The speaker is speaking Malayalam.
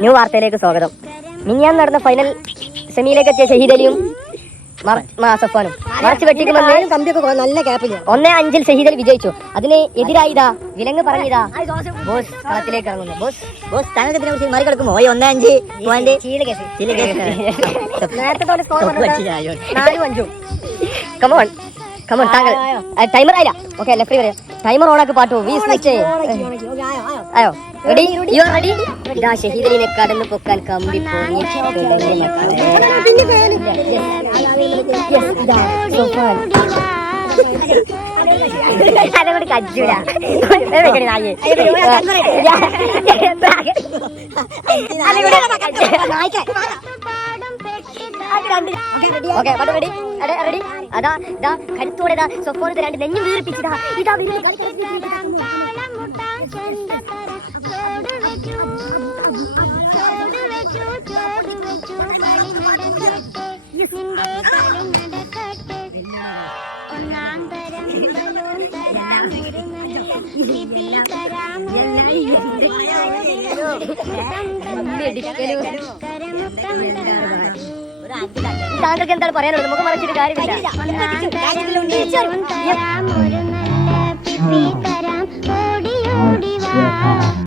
ന്യൂ വാർത്തയിലേക്ക് സ്വാഗതം. മിനിയാൻ നടന്ന ഫൈനൽ സെമിയിലേക്ക് എത്തിയ ഷഹീദ് അലിയും മർ- മാ സഫാനും മറച്ചു വെട്ടിക്കുമെന്ന് നല്ല ഒന്നേ അഞ്ചിൽ ഷഹീദ് അലി വിജയിച്ചു. അതിന് എതിരായിതാ? വിലങ്ങ് പറഞ്ഞിതാ. ബോസ് കളത്തിലേക്ക് ഇറങ്ങുന്നു. ബോസ് ബോസ് ഇതിനെ കുറിച്ച് മറികടക്കുമോ ഈ ഒന്നേ അഞ്ച് പോയിന്റ് നേരത്തെ തോലെ സ്കോർ നാലും അഞ്ചും. കമോൺ കമോൺ താങ്കൾ. ടൈമർ ആയില്ല. ഓക്കെ ലെഫ്റ്റ് പറയാം ടൈമർ ഓണാക്കി പാട്ടു. വി സ്വിച്ച് ആയോ റെഡി യു ആർ റെഡി ഇതാ ഷഹീദിനെ കടന്നു പൊക്കാൻ കമ്പി പോയി. അതങ്ങോട്ട് കജ്ജൂല ഇത് വെക്കടി നായേ. ഓക്കെ പാട്ട് റെഡി അതെ റെഡി അതാ ഇതാ കരുത്തോടെ ഇതാ സൊഫോനത്തെ രണ്ട് നെഞ്ഞു വീർപ്പിച്ചതാ ഇതാ കളി കളിച്ച് താങ്കൾക്ക് എന്താണ് പറയാനുള്ളത്? നമുക്ക് മറിച്ചൊരു കാര്യമില്ല.